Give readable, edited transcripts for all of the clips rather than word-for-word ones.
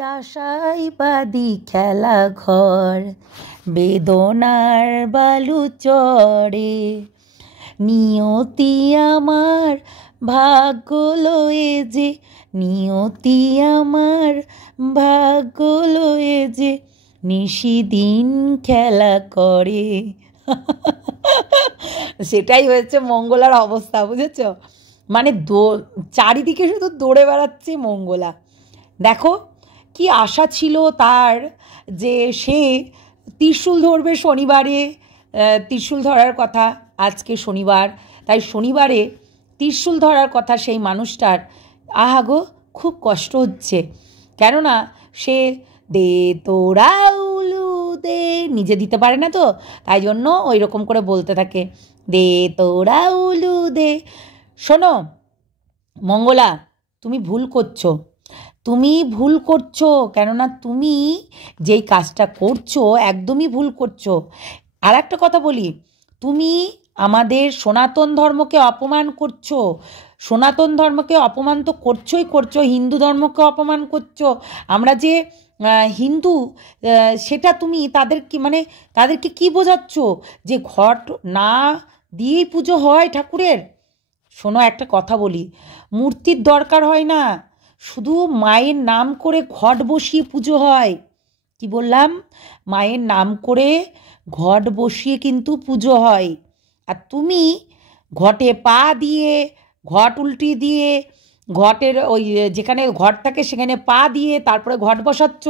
আশায় বাদি খেলা ঘর, বেদনার বালু চড়ে, নিয়তি আমার ভাগ্য লয়ে যে, নিয়তি আমার ভাগ্য লয়ে যে নিশিদিন খেলা করে। সেটাই হয়েছে মঙ্গলার অবস্থা, বুঝেছ? মানে চারিদিকে শুধু দৌড়ে বেড়াচ্ছে মঙ্গলা। দেখো কি আশা ছিল তার যে সে ত্রিশূল ধরবে শনিবারে, ত্রিশূল ধরার কথা, আজকে শনিবার, তাই শনিবারে ত্রিশূল ধরার কথা সেই মানুষটার। আহা গো, খুব কষ্ট হচ্ছে, কেননা সে দে তোরা উলু দে নিজে দিতে পারে না, তো তাই জন্য ওই রকম করে বলতে থাকে, দে তোরা উলু দে। শোনো মঙ্গলা, তুমি ভুল করছো, তুমি ভুল করছো, কেননা তুমি যেই কাজটা করছো একদমই ভুল করছো। আর একটা কথা বলি, তুমি আমাদের সনাতন ধর্মকে অপমান করছো। সনাতন ধর্মকে অপমান তো করছোই করছো, হিন্দু ধর্মকে অপমান করছো। আমরা যে হিন্দু, সেটা তুমি তাদেরকে মানে তাদেরকে কি বোঝাচ্ছ যে ঘট না দিয়েই পুজো হয় ঠাকুরের? শোনো একটা কথা বলি, মূর্তির দরকার হয় না, শুধু মায়ের নাম করে ঘট বসিয়ে পুজো হয়। কি বললাম? মায়ের নাম করে ঘট বসিয়ে কিন্তু পুজো হয়। আর তুমি ঘটে পা দিয়ে, ঘট উল্টি দিয়ে, ঘটের ওই যেখানে ঘট থাকে সেখানে পা দিয়ে তারপরে ঘট বসাচ্ছ,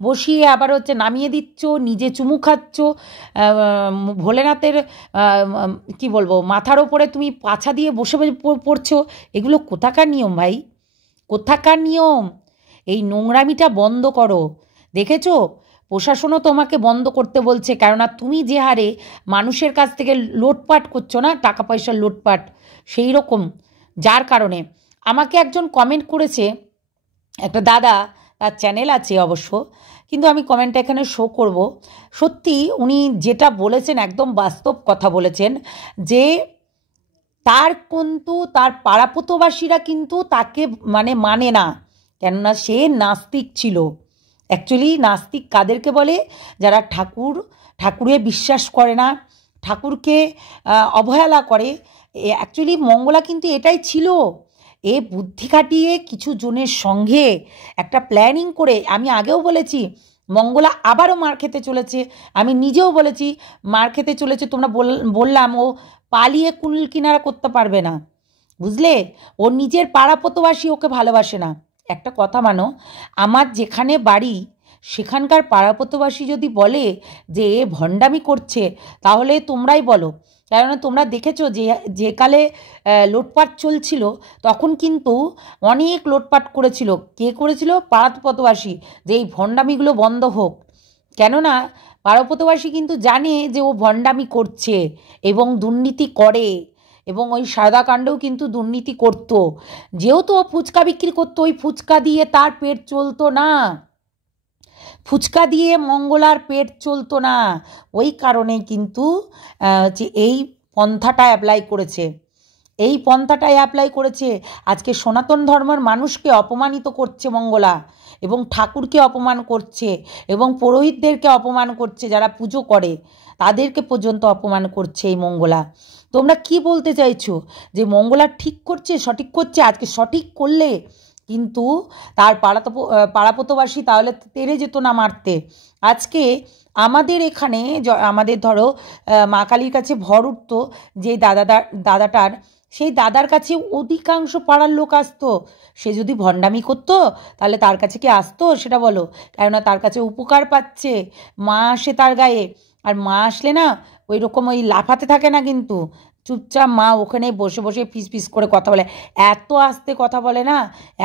বসিয়ে আবার হচ্ছে নামিয়ে দিচ্ছ, নিজে চুমু খাচ্ছ, ভোলেনাথের কি বলবো মাথার ওপরে তুমি পাছা দিয়ে বসে পড়ছো। এগুলো কোথাকার নিয়ম ভাই, কোথাকার নিয়ম? এই নোংরামিটা বন্ধ করো। দেখেছো, প্রশাসনও তোমাকে বন্ধ করতে বলছে, কেননা তুমি যে হারে মানুষের কাছ থেকে লোটপাট করছো না, টাকা পয়সার লোটপাট, সেই রকম। যার কারণে আমাকে একজন কমেন্ট করেছে, একটা দাদা, তার চ্যানেল আছে অবশ্য, কিন্তু আমি কমেন্টটা এখানে শো করব। সত্যি উনি যেটা বলেছেন একদম বাস্তব কথা বলেছেন, যে তার কিন্তু তার পাড়াপোতবাসীরা কিন্তু তাকে মানে না, কেননা সে নাস্তিক ছিল। অ্যাকচুয়ালি নাস্তিক কাদেরকে বলে? যারা ঠাকুরে বিশ্বাস করে না, ঠাকুরকে অবহেলা করে। অ্যাকচুয়ালি মঙ্গলা কিন্তু এটাই ছিল। এ বুদ্ধি খাটিয়ে কিছু জনের সঙ্গে একটা প্ল্যানিং করে, আমি আগেও বলেছি মঙ্গলা আবারও মার খেতে চলেছে, আমি নিজেও বলেছি মার খেতে চলেছে। তোমরা বললাম ও পালিয়ে কুল কিনারা করতে পারবে না, বুঝলে? ওর নিজের পাড়া প্রতিবেশী ওকে ভালোবাসে না। একটা কথা মানো, আমার যেখানে বাড়ি সেখানকার পাড়া প্রতিবেশী যদি বলে যে এ ভণ্ডামি করছে, তাহলে তোমরাই বলো। কেননা তোমরা দেখেছো যে কালে লুটপাট চলছিল, তখন কিন্তু অনেক লুটপাট করেছিল। কে করেছিল? পাড়া প্রতিবেশী, যে এই ভণ্ডামিগুলো বন্ধ হোক। কেননা পাড়া প্রতিবেশী কিন্তু জানে যে ও ভণ্ডামি করছে এবং দুর্নীতি করে, এবং ওই সারদা কাণ্ডেও কিন্তু দুর্নীতি করতো। যেহেতু ও ফুচকা বিক্রি করতো, ওই ফুচকা দিয়ে তার পেট চলতো না, ফুচকা দিয়ে মঙ্গলার পেট চলতো না। ওই কারণেই কিন্তু যে এই পন্থাটা অ্যাপ্লাই করেছে, এই পন্থাটাই অ্যাপ্লাই করেছে। আজকে সনাতন ধর্মের মানুষকে অপমানিত করছে মঙ্গলা, এবং ঠাকুরকে অপমান করছে, এবং পুরোহিতদেরকে অপমান করছে, যারা পুজো করে তাদেরকে পর্যন্ত অপমান করছে এই মঙ্গলা। তোমরা কি বলতে চাইছো? যে মঙ্গলা ঠিক করছে, সঠিক করছে? আজকে সঠিক করলে কিন্তু তার পাড়াপোতবাসী তাহলে তেড়ে যেত না মারতে। আজকে আমাদের এখানে আমাদের ধরো মা কালীর কাছে ভর উঠতো যে দাদাটার, সেই দাদার কাছে অধিকাংশ পাড়ার লোক আসতো। সে যদি ভণ্ডামি করতো তাহলে তার কাছে কি আসতো সেটা বলো? কেননা তার কাছে উপকার পাচ্ছে, মা আসে তার গায়ে। আর মা আসলে না ওই রকম ওই লাফাতে থাকে না, কিন্তু চুপচাপ মা ওখানে বসে বসে ফিস ফিস করে কথা বলে। এত আস্তে কথা বলে না,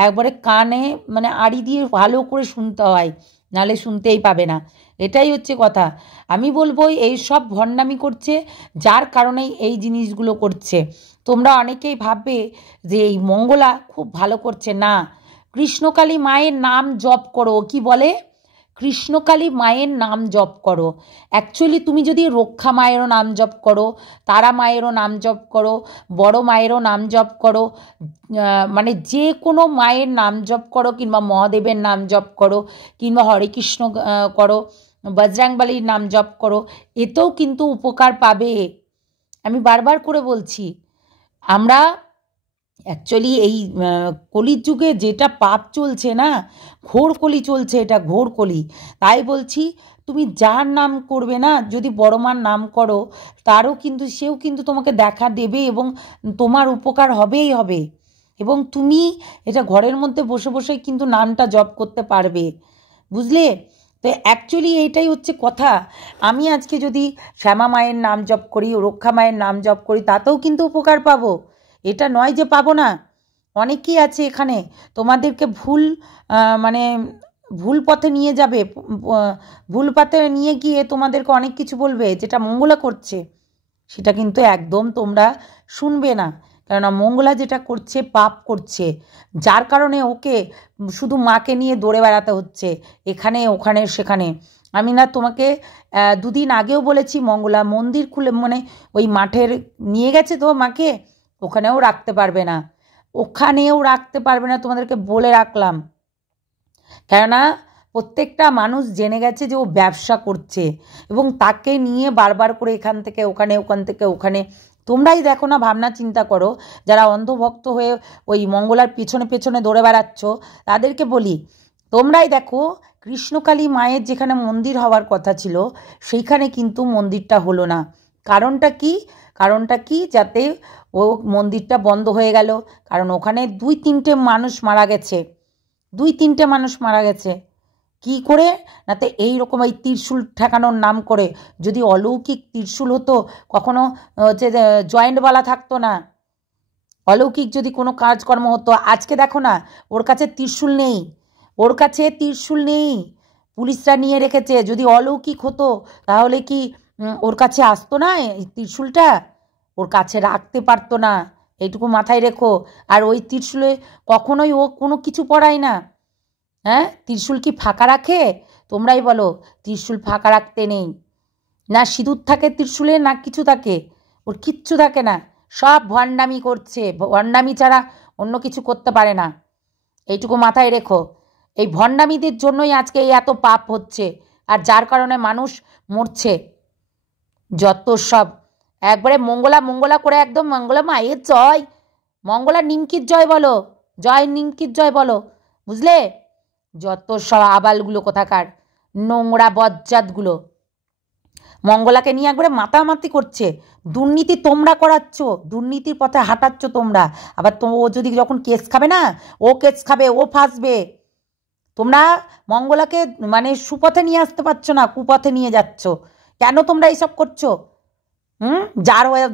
একবারে কানে মানে আড়ি দিয়ে ভালো করে শুনতে হয়, নাহলে শুনতেই পাবে না। এটাই হচ্ছে কথা। আমি বলবো এই সব ভণ্ডামি করছে, যার কারণেই এই জিনিসগুলো করছে। তোমরা অনেকেই ভাববে যে এই মঙ্গলা খুব ভালো করছে, না। কৃষ্ণকালী মায়ের নাম জপ করো। কি বলে? কৃষ্ণকালী মায়ের নাম জপ করো। অ্যাকচুয়ালি তুমি যদি রক্ষা মায়েরও নাম জপ করো, তারা মায়েরও নাম জপ করো, বড় মায়েরও নাম জপ করো, মানে যে কোনো মায়ের নাম জপ করো, কিংবা মহাদেবের নাম জপ করো, কিংবা হরে কৃষ্ণ করো, বজরংবলীর নাম জপ করো, এতেও কিন্তু উপকার পাবে। আমি বারবার করে বলছি, আমরা অ্যাকচুয়ালি এই কলির যুগে যেটা পাপ চলছে না, ঘোর কলি চলছে, এটা ঘোর কলি। তাই বলছি, তুমি যার নাম করবে না, যদি বড় মার নাম করো, তারও কিন্তু সেও কিন্তু তোমাকে দেখা দেবে এবং তোমার উপকার হবেই হবে। এবং তুমি এটা ঘরের মধ্যে বসে বসে কিন্তু নামটা জপ করতে পারবে, বুঝলে? তো অ্যাকচুয়ালি এইটাই হচ্ছে কথা। আমি আজকে যদি শ্যামা মায়ের নাম জপ করি, রক্ষা মায়ের নাম জপ করি, তাতেও কিন্তু উপকার পাবো, এটা নয় যে পাবো না। অনেকেই আছে এখানে তোমাদেরকে মানে ভুল পথে নিয়ে যাবে, ভুল পথে নিয়ে গিয়ে তোমাদেরকে অনেক কিছু বলবে, যেটা মঙ্গলা করছে সেটা কিন্তু একদম তোমরা শুনবে না। কেননা মঙ্গলা যেটা করছে পাপ করছে, যার কারণে ওকে শুধু মাকে নিয়ে দৌড়ে বেড়াতে হচ্ছে এখানে ওখানে সেখানে। আমি না তোমাকে দুদিন আগেও বলেছি, মঙ্গলা মন্দির খুলে মানে ওই মাঠের নিয়ে গেছে তো মাকে, ওখানেও রাখতে পারবে না, ওখানেও রাখতে পারবে না, তোমাদেরকে বলে রাখলাম। কেননা প্রত্যেকটা মানুষ জেনে গেছে যে ও ব্যবসা করছে, এবং তাকে নিয়ে বারবার করে এখান থেকে ওখানে, ওখান থেকে ওখানে। তোমরাই দেখো না, ভাবনা চিন্তা করো, যারা অন্ধভক্ত হয়ে ওই মঙ্গলার পেছনে পেছনে দৌড়ে বেড়াচ্ছ, তাদেরকে বলি, তোমরাই দেখো কৃষ্ণকালী মায়ের যেখানে মন্দির হওয়ার কথা ছিল, সেইখানে কিন্তু মন্দিরটা হলো না। কারণটা কি? কারণটা কি? যাতে ও মন্দিরটা বন্ধ হয়ে গেল, কারণ ওখানে 2-3টে মানুষ মারা গেছে, 2-3টে মানুষ মারা গেছে। কি করে? না তো এইরকম এই ত্রিশূল ঠেকানোর নাম করে। যদি অলৌকিক ত্রিশূল হতো, কখনো হচ্ছে জয়েন্টওয়ালা থাকতো না। অলৌকিক যদি কোনো কাজকর্ম হতো, আজকে দেখো না ওর কাছে ত্রিশূল নেই, ওর কাছে ত্রিশূল নেই, পুলিশরা নিয়ে রেখেছে। যদি অলৌকিক হতো তাহলে কি ওর কাছে আসতো না এই ত্রিশূলটা? ওর কাছে রাখতে পারতো না, এইটুকু মাথায় রেখো। আর ওই ত্রিশূলে কখনোই ও কোনো কিছু পড়ায় না। হ্যাঁ, ত্রিশূল কি ফাঁকা রাখে? তোমরাই বলো, ত্রিশূল ফাঁকা রাখতে নেই, না সিঁদুর থাকে ত্রিশূলে, না কিছু থাকে, ওর কিচ্ছু থাকে না। সব ভণ্ডামি করছে, ভণ্ডামি ছাড়া অন্য কিছু করতে পারে না, এইটুকু মাথায় রেখো। এই ভণ্ডামিদের জন্যই আজকে এই এত পাপ হচ্ছে, আর যার কারণে মানুষ মরছে। যত সব একবারে মঙ্গলা মঙ্গলা করে, একদম মঙ্গলা মায়ের জয়, মঙ্গলা নিমকির জয় বলো, জয় নিমকির জয় বলো, বুঝলে? যত সব আবালগুলো কোথাকার, নোংরা বজ্জাতগুলো মঙ্গলাকে নিয়ে একবারে মাতামাতি করছে। দুর্নীতি তোমরা করাচ্ছ, দুর্নীতির পথে হাঁটাচ্ছ তোমরা। আবার ও যদি যখন কেস খাবে না, ও কেস খাবে, ও ফাঁসবে। তোমরা মঙ্গলাকে মানে সুপথে নিয়ে আসতে পারছো না, কুপথে নিয়ে যাচ্ছ। কেন তোমরা এইসব করছো?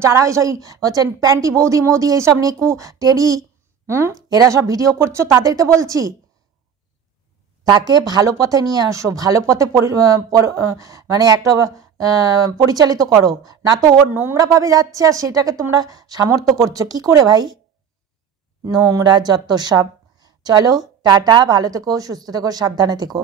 যারা ওই হচ্ছে প্যান্টি বৌদি মৌদি এইসব নেকু টেরি এরা সব ভিডিও করছো, তাদেরকে বলছি, তাকে ভালো পথে নিয়ে আসো, ভালো পথে মানে একটা পরিচালিত করো। না তো ওর নোংরাভাবে যাচ্ছে, আর সেটাকে তোমরা সামর্থ্য করছো কি করে ভাই? নোংরা যত সব। চলো টাটা, ভালো থেকো, সুস্থ থেকো, সাবধানে থেকো।